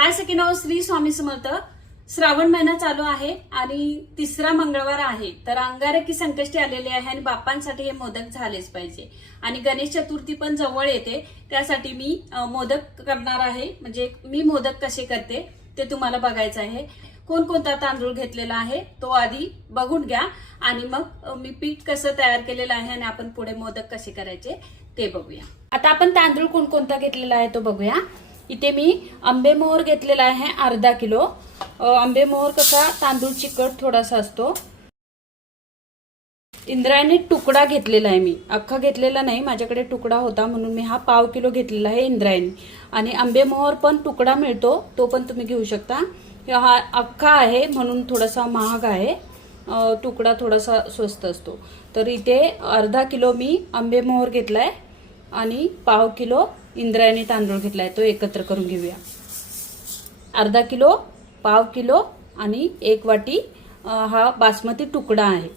हाय सकिनो श्री स्वामी समर्थ. श्रावण महिना चालू आहे आणि तिसरा मंगळवार आहे. तर अंगारकी संकष्टी आलेली आहे आणि बाप्पांसाठी हे मोदक झालेच पाहिजे. आणि गणेश चतुर्थी पण जवळ येते. त्यासाठी मी मोदक करणार आहे. म्हणजे मी मोदक कसे करते ते तुम्हाला बघायचं आहे. कोणकोणता तांदूळ घेतलेला आहे तो आधी बघून घ्या. आणि मग मी पीठ कसं तयार केलेलं आहे आणि आपण पुढे मोदक कसे करायचे ते बघूया. आता आपण तांदूळ कोणकोणता घेतलेला आहे तो बघूया. इथे मी आंबेमोहर घेतलेला आहे अर्धा किलो. आंबेमोहर कसा तांदूळ चिकट थोडासा असतो. इंद्रायणी तुकडा घेतलेला आहे मी. अख्खा घेतलेला नाही माझ्याकडे तुकडा होता म्हणून मी हा पाव किलो घेतलेला आहे इंद्रायणी. आणि आंबेमोहर पण तुकडा मिळतो तो पण तुम्ही घेऊ शकता. हा अख्खा आहे म्हणून थोडासा महाग आहे. तुकडा थोडासा स्वस्त असतो. तर इथे अर्धा किलो मी आंबेमोहर घेतला आहे आणि पाव किलो इंद्रायणी तांदूळ घेतला आहे तो एकत्र करून घेऊया. अर्धा किलो पाव किलो आणि एक वाटी हा बासमती तुकडा आहे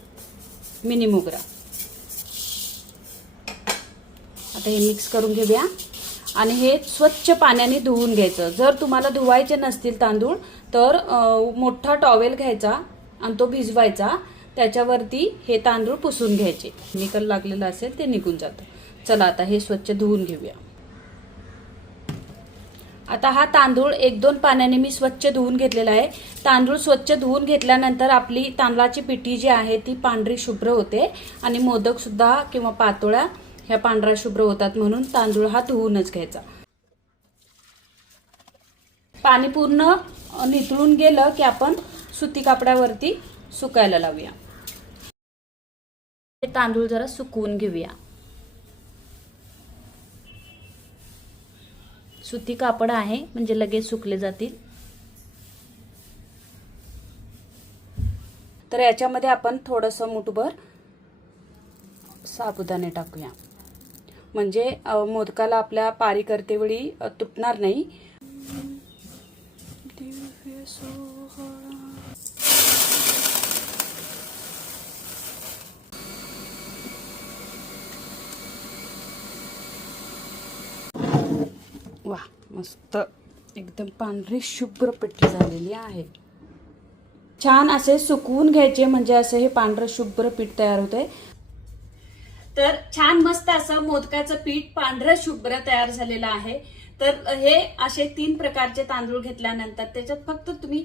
मिनी मोगरा आता हे मिक्स करून घेऊया. आणि हे स्वच्छ पाण्याने धुवून घ्यायचं. जर तुम्हाला धुवायचे नसतील तांदूळ तर मोठा टॉवेल घ्यायचा आणि तो भिजवायचा. त्याच्यावरती हे तांदूळ पुसून घ्यायचे. निकल लागलेलं असेल ते निघून जातं. चला आता हे स्वच्छ धुवून घेऊया. आता हा तांदूळ एक दोन पाण्याने मी स्वच्छ धुवून घेतलेला आहे. तांदूळ स्वच्छ धुवून घेतल्यानंतर आपली तांदळाची पिठी जी आहे ती पांढरी शुभ्र होते आणि मोदकसुद्धा किंवा पातोळ्या ह्या पांढऱ्या शुभ्र होतात म्हणून तांदूळ हा धुवूनच घ्यायचा. पाणी पूर्ण नितळून गेलं की आपण सुती कापडावरती सुकायला लावूया. हे तांदूळ जरा सुकवून घेऊया. सुती कापड आहे म्हणजे लगेच सुकले जातील. तर याच्यामध्ये आपण थोडंसं मुठभर साबुदाणे टाकूया. म्हणजे मोदकाला आपल्या पारी करतेवेळी तुटणार नाही. मस्त एकदम पांढरी शुभ्र पिठी झालेली आहे. छान असे सुकवून घ्यायचे म्हणजे असं हे पांढरं शुभ्र पीठ तयार होते तर छान मस्त असं मोदकाचं पीठ पांढरं शुभ्र तयार झालेलं आहे. तर हे असे तीन प्रकारचे तांदूळ घेतल्यानंतर त्याच्यात फक्त तुम्ही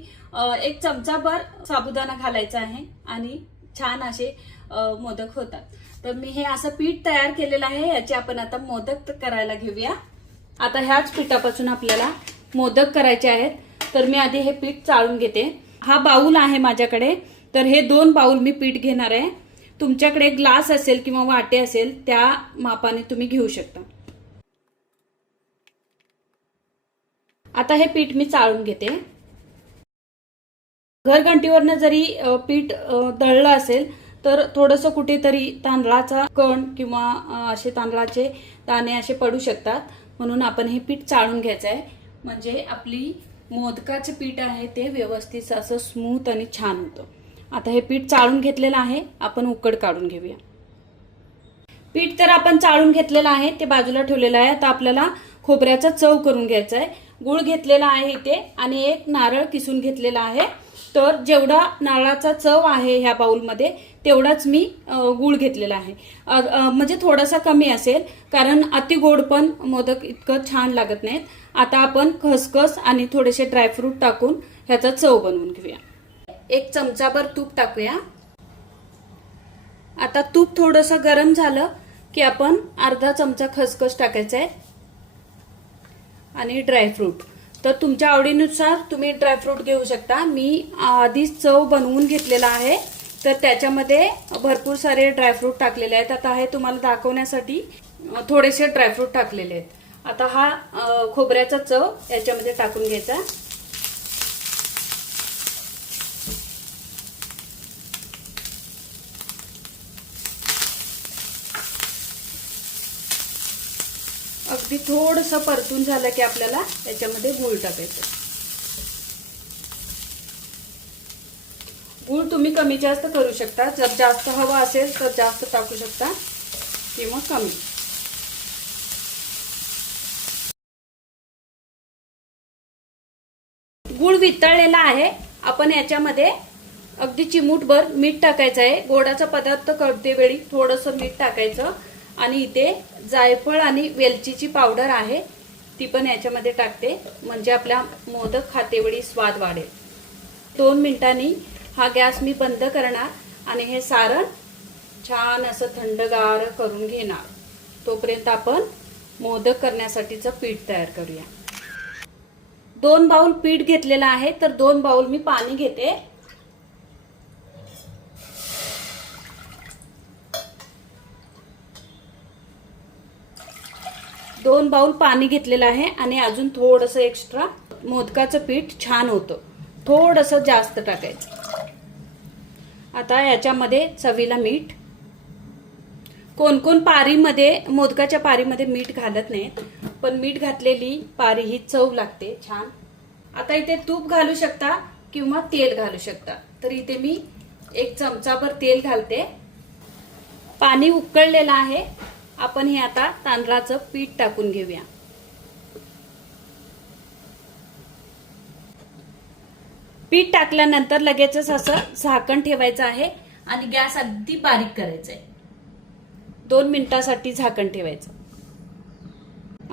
एक चमचाभर साबुदाणा घालायचा आहे आणि छान असे मोदक होतात. तर मी हे असं पीठ तयार केलेलं आहे याचे आपण आता मोदक करायला घेऊया. आता ह्याच पिठापासून आपल्याला मोदक करायचे आहेत. तर मी आधी हे पीठ चाळून घेते. हा बाऊल आहे माझ्याकडे. तर हे दोन बाऊल मी पीठ घेणार आहे. तुमच्याकडे ग्लास असेल किंवा वाटे असेल त्या मापाने तुम्ही घेऊ शकता. आता हे पीठ मी चाळून घेते. घरघंटीवरनं जरी पीठ दळलं असेल तर थोडंसं कुठेतरी तांदळाचा कण किंवा असे तांदळाचे दाणे असे पडू शकतात. म्हणून आपण हे पीठ चाळून घ्यायचं आहे म्हणजे आपली मोदकाचं पीठ आहे ते व्यवस्थित असं स्मूथ आणि छान होतं. आता हे पीठ चाळून घेतलेलं आहे. आपण उकड काढून घेऊया. पीठ तर आपण चाळून घेतलेलं आहे. ते बाजूला ठेवलेलं आहे. आता आपल्याला खोबऱ्याचा चव करून घ्यायचा आहे गुळ घेतलेला आहे इथे आणि एक नारळ किसून घेतलेला आहे. तर जेवढा नारळाचा चव आहे ह्या बाऊलमध्ये तेवढाच मी गूळ गुळ घेतलेला आहे. म्हणजे थोडासा कमी असेल कारण अति गोड पण मोदक इतकं छान लागत नाहीत. आता आपण खसखस आणि थोडेसे ड्रायफ्रूट टाकून ह्याचा चव बनवून घेऊया. एक चमचाभर तूप टाकूया. आता तूप थोडंसं गरम झालं की आपण अर्धा चमचा खसखस टाकायचा आहे. आणि ड्रायफ्रूट तर तुमच्या आवडीनुसार तुम्ही ड्रायफ्रूट घेऊ शकता. मी आधीच चव बनवून घेतलेला आहे. तर त्याच्यामध्ये भरपूर सारे ड्रायफ्रूट टाकलेले आहेत. आता हे तुम्हाला दाखवण्यासाठी थोडेसे ड्रायफ्रूट टाकलेले आहेत. आता हा खोबऱ्याचा चव याच्यामध्ये टाकून घ्यायचा. अगदी थोडंसं परतून झालं की आपल्याला याच्यामध्ये गूळ टाकायचं. गूळ तुम्ही कमी जास्त करू शकता. जर जास्त हवा असेल तर जास्त टाकू शकता किंवा कमी. गुळ वितळलेला आहे. आपण याच्यामध्ये अगदी चिमूटभर मीठ टाकायचं आहे. गोडाचा पदार्थ करते वेळी थोडंसं मीठ टाकायचं आणि इथे जायफळ आणि वेलचीची पावडर आहे. ती पण याच्यामध्ये टाकते. म्हणजे आपल्या मोदक खातेवेळी स्वाद वाढेल. दोन मिनिटांनी हा गॅस मी बंद करणार आणि हे सारण छान असं थंडगार करून घेणार. तोपर्यंत आपण मोदक करण्यासाठीचं पीठ तयार करूया. दोन बाउल पीठ घेतलेलं आहे तर दोन बाउल मी पाणी घेते. दोन बाउल पाणी घेतलेलं आहे आणि अजून थोडंसं एक्स्ट्रा मोदकाचं पीठ छान होतं. थोडंसं जास्त टाकायचं. आता याच्यामध्ये चवीला मीठ. कोण कोण पारीमध्ये मोदकाच्या पारीमध्ये मीठ घालत नाहीत पण मीठ घातलेली पारी ही चव लागते छान. आता इथे तूप घालू शकता किंवा तेल घालू शकता. तर इथे मी एक चमचाभर तेल घालते. पाणी उकळलेलं आहे. आपण हे आता तांदळाचं पीठ टाकून घेऊया. पीठ टाकल्यानंतर लगेचच असं झाकण ठेवायचं आहे आणि गॅस अगदी बारीक करायचा आहे. दोन मिनिटासाठी झाकण ठेवायचं.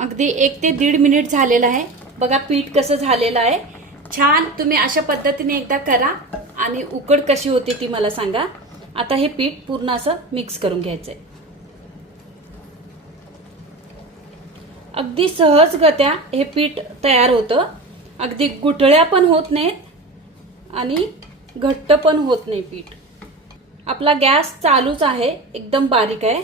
अगदी एक ते दीड मिनिट झालेलं आहे. बघा पीठ कसं झालेलं आहे. छान तुम्ही अशा पद्धतीने एकदा करा आणि उकड कशी होती ती मला सांगा. आता हे पीठ पूर्ण असं मिक्स करून घ्यायचं आहे. अगदी सहजगत्या हे पीठ तयार होतं. अगदी गुठळ्या पण होत नाहीत आणि घट्ट पण होत नाही पीठ. आपला गॅस चालूच आहे एकदम बारीक आहे.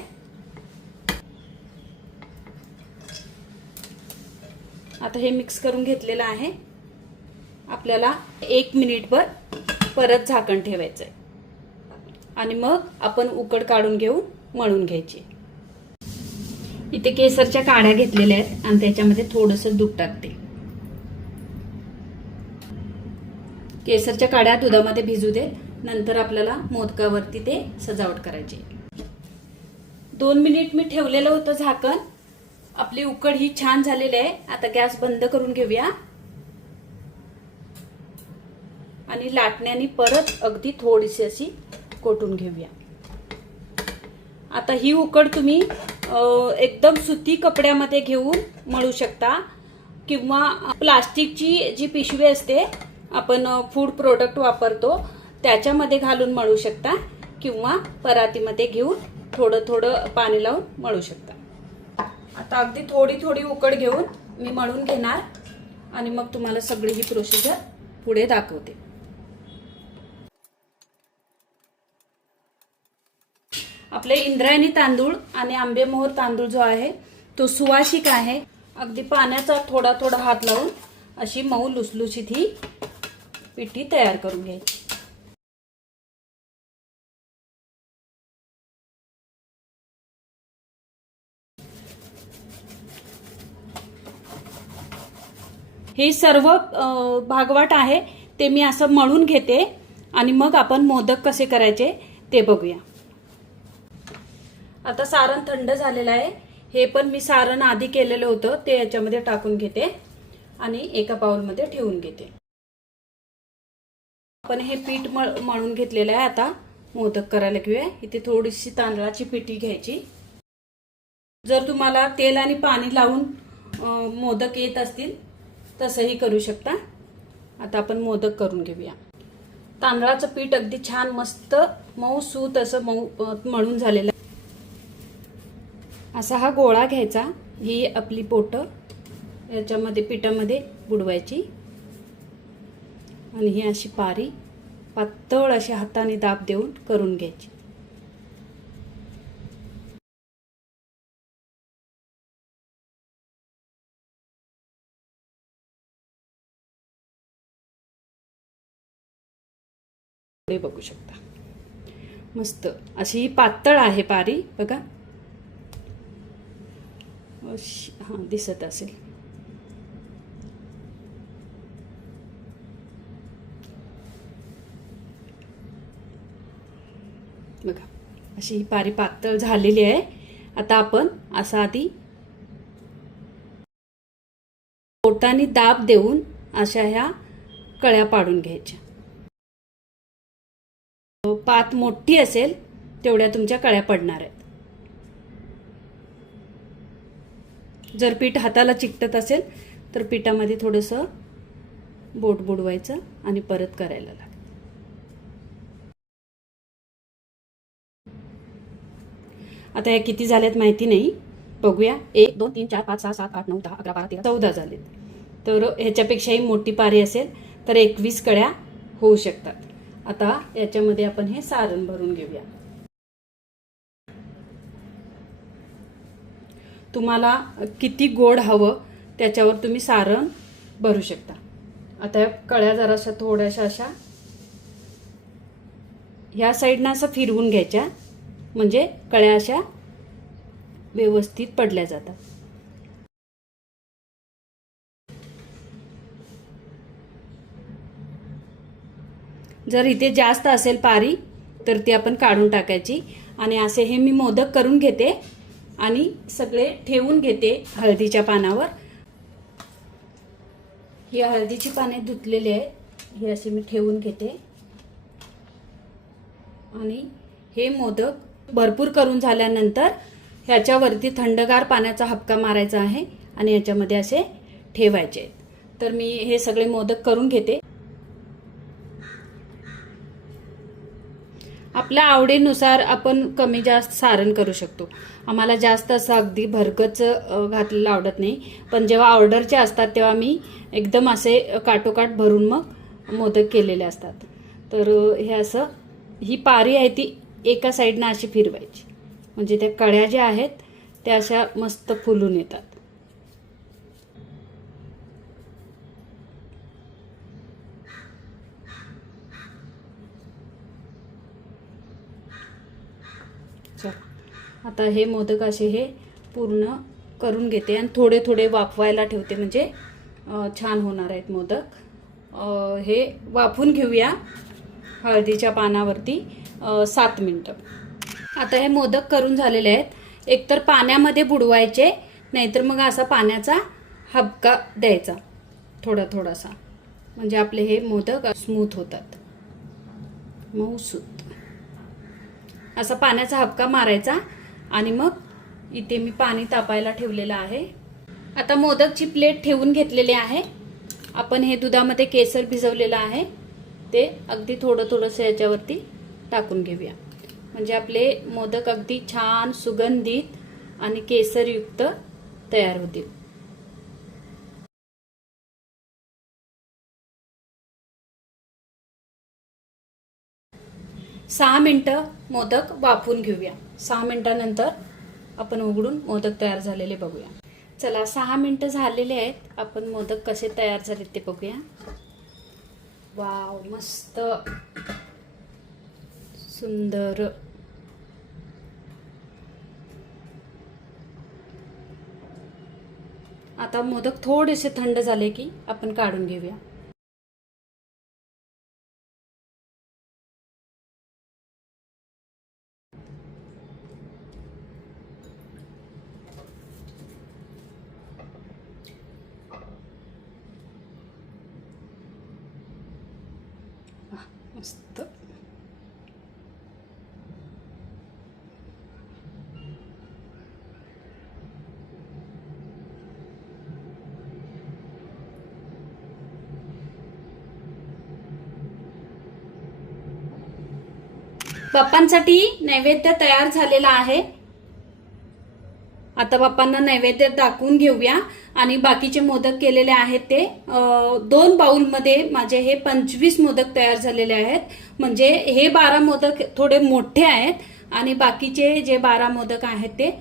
आता हे मिक्स करून घेतलेलं आहे. आपल्याला एक मिनिटभर परत झाकण ठेवायचं आहे आणि मग आपण उकड काढून घेऊन मळून घ्यायची. इथे केसरच्या काड्या घेतलेल्या आहेत आणि त्याच्यामध्ये थोडंसं दूध टाकते. केसरच्या काड्या दुधामध्ये भिजू दे नंतर आपल्याला मोदकावरती ते सजावट करायची. दोन मिनिट मी ठेवलेलं होतं झाकण. आपली उकड ही छान झालेली आहे. आता गॅस बंद करून घेऊया. आणि लाटण्याने परत अगदी थोडीशी अशी कोटून घेऊया. आता ही उकड तुम्ही एकदम सुती कपड्यामध्ये घेऊन मळू शकता. किंवा प्लास्टिकची जी पिशवी असते आपण फूड प्रोडक्ट वापरतो त्याच्यामध्ये घालून मळू शकता किंवा परातीमध्ये घेऊन थोडं थोडं पाणी लावून मळू शकता. आता अगदी थोडी थोडी उकड घेऊन मी मळून घेणार आणि मग तुम्हाला सगळी ही प्रोसिजर पुढे दाखवते. आपले इंद्रायणी तांदूळ आणि आंबेमोहर तांदूळ जो आहे तो सुवासिक आहे. अगदी पाण्याचा थोडा थोडा हात लावून अशी मऊ लुसलुशीत ही पिठी तयार करून घ्यायची. हे सर्व भागवाट आहे ते मी असं मळून घेते आणि मग आपण मोदक कसे करायचे ते बघूया. आता सारण थंड झालेलं आहे. हे पण मी सारण आधी केलेलं होतं ते याच्यामध्ये टाकून घेते आणि एका बाउलमध्ये ठेवून घेते. आपण हे पीठ मळ मळून घेतलेलं आहे आता. मोदक करायला घेऊया. इथे थोडीशी तांदळाची पिठी घ्यायची. जर तुम्हाला तेल आणि पाणी लावून मोदक येत असतील तसंही करू शकता. आता आपण मोदक करून घेऊया. तांदळाचं पीठ अगदी छान मस्त मऊ सूत असं मऊ मळून झालेलं असा हा गोळा घ्यायचा. ही आपली पोटं. याच्यामध्ये पिठामध्ये बुडवायची. आणि ही अशी पारी पातळ अशी हाताने दाब देऊन करून घ्यायची. बघू शकता. मस्त अशी ही पातळ आहे पारी बघा. हां दिसत असेल. बघा अशी ही पारी पातळ झालेली आहे. आता आपण असा आधी पोटाने दाब देऊन अशा ह्या कळ्या पाडून घ्यायच्या. पात मोठी असेल तेवढ्या तुमच्या कळ्या पडणार आहेत. जर पीठ हाताला चिकटत असेल तर पिठामध्ये थोडंसं बोट बुडवायचं आणि परत करायला लागतं आता हे किती झाल्यात माहिती नाही. बघूया. एक दोन तीन चार पाच सहा सात आठ नऊ दहा अकरा बारा तेरा चौदा झालेत. तर ह्याच्यापेक्षाही मोठी पारी असेल तर एकवीस कळ्या होऊ शकतात. आता याच्यामध्ये आपण हे सारण भरून घेऊया. तुम्हाला किती गोड हवं त्याच्यावर तुम्ही सारण भरू शकता. आता कळ्या जराशा थोड्याशा अशा. ह्या साईडनं असं फिरवून घ्यायच्या. म्हणजे कळ्या अशा व्यवस्थित पडल्या जातात. जर इथे जास्त असेल पारी तर ती आपण काढून टाकायची. आणि असे हे मी मोदक करून घेते आणि सगळे ठेवून घेते हळदीच्या पानावर. ही हळदीची पाने धुतलेली आहेत. हे असे मी ठेवून घेते. आणि हे मोदक भरपूर करून झाल्यानंतर ह्याच्यावरती थंडगार पाण्याचा हपका मारायचा आहे आणि याच्यामध्ये असे ठेवायचे. आहेत. तर मी हे सगळे मोदक करून घेते. आपल्या आवडीनुसार आपण कमी जास्त सारण करू शकतो. आम्हाला जास्त असं अगदी भरगच घातलेलं आवडत नाही. पण जेव्हा ऑर्डरचे असतात तेव्हा मी एकदम असे काटोकाट भरून मग मोदक केलेले असतात. तर हे असं ही पारी आहे ती एका साईडनं अशी फिरवायची. म्हणजे त्या कळ्या ज्या आहेत त्या अशा मस्त फुलून येतात. आता हे मोदक असे हे पूर्ण करून घेते आणि थोडे थोडे वाफवायला ठेवते. म्हणजे छान होणार आहेत मोदक. हे वाफून घेऊया हळदीच्या पानावरती. सात मिनटं. आता हे मोदक करून झालेले आहेत. एकतर पाण्यामध्ये बुडवायचे नाहीतर मग असा पाण्याचा हबका द्यायचा. थोडा थोडासा. म्हणजे आपले हे मोदक स्मूथ होतात. मऊसूत असा पाण्याचा हबका मारायचा आणि मग इथे मी पाणी तापायला ठेवलेलं आहे. आता मोदकची प्लेट ठेवून घेतलेली आहे. आपण हे दुधामध्ये केसर भिजवलेलं आहे. ते अगदी थोडं थोडंसं याच्यावरती टाकून घेऊया. म्हणजे आपले मोदक अगदी छान सुगंधित आणि केसरयुक्त तयार होतील. सहा मिनटं मोदक वाफवून घेऊया. सहा मिनटानंतर आपण उघडून मोदक तयार झालेले बघूया. चला सहा मिनटं झालेले आहेत. आपण मोदक कसे तयार झालेत ते बघूया. वाव मस्त. सुंदर. आता मोदक थोडेसे थंड झाले की आपण काढून घेऊया. मस्त. बाप्पांसाठी नैवेद्य तयार झालेला आहे. आता बाप्पांना नैवेद्य दाखवून घेऊया. आणि बाकीचे मोदक केलेले आहेत ते. दोन बाउलमध्ये माझे हे पंचवीस मोदक तयार झालेले आहेत. म्हणजे हे बारा मोदक थोडे मोठे आहेत आणि बाकीचे जे बारा मोदक आहेत ते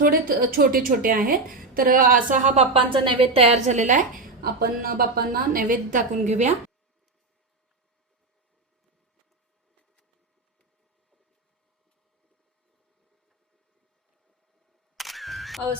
थोडे छोटे छोटे आहेत. तर असा हा बाप्पांचा नैवेद्य तयार झालेला आहे. आपण बाप्पांना नैवेद्य दाखवून घेऊया.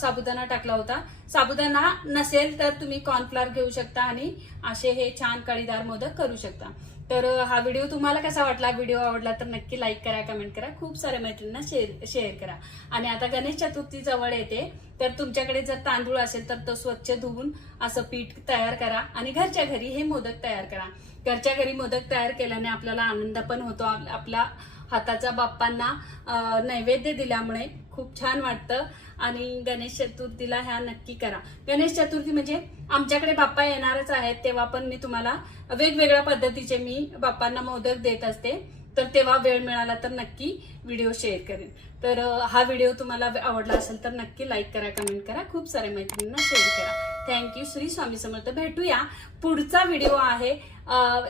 साबुदाणा टाकला होता. साबुदाणा नसेल तर तुम्ही कॉर्नफ्लॉर घेऊ शकता आणि असे हे छान कळीदार मोदक करू शकता. तर हा व्हिडिओ तुम्हाला कसा वाटला? व्हिडिओ आवडला तर नक्की लाईक करा कमेंट करा. खूप साऱ्या मैत्रिणींना शेअर शेअर करा. आणि आता गणेश चतुर्थी जवळ येते. तर तुमच्याकडे जर तांदूळ असेल तर तो स्वच्छ धुवून असं पीठ तयार करा आणि घरच्या घरी हे मोदक तयार करा. घरच्या घरी मोदक तयार केल्याने आपल्याला आनंद पण होतो. आप- आपला हाताचा बाप्पांना नैवेद्य दिल्यामुळे खूप छान वाटतं. आणि गणेश चतुर्थीला ह्या नक्की करा. गणेश चतुर्थी म्हणजे आमच्याकडे बाप्पा येणारच आहेत तेव्हा पण मी तुम्हाला वेगवेगळ्या पद्धतीचे मी बाप्पांना मोदक देत असते. तर तेव्हा वेळ मिळाला तर नक्की व्हिडिओ शेअर करेन. तर हा व्हिडिओ तुम्हाला आवडला असेल तर नक्की लाईक करा कमेंट करा खूप साऱ्या मैत्रिणींना शेअर करा. Thank you Shri Swami Samarth. भेटूया. पुढचा व्हिडिओ आहे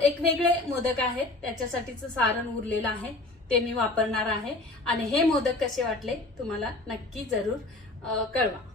एक वेगळे मोदक आहेत त्याच्यासाठीचं सारण उरलेलं आहे. ते मी वापरणार आहे. आणि हे मोदक कसे वाटले तुम्हाला नक्की जरूर कळवा.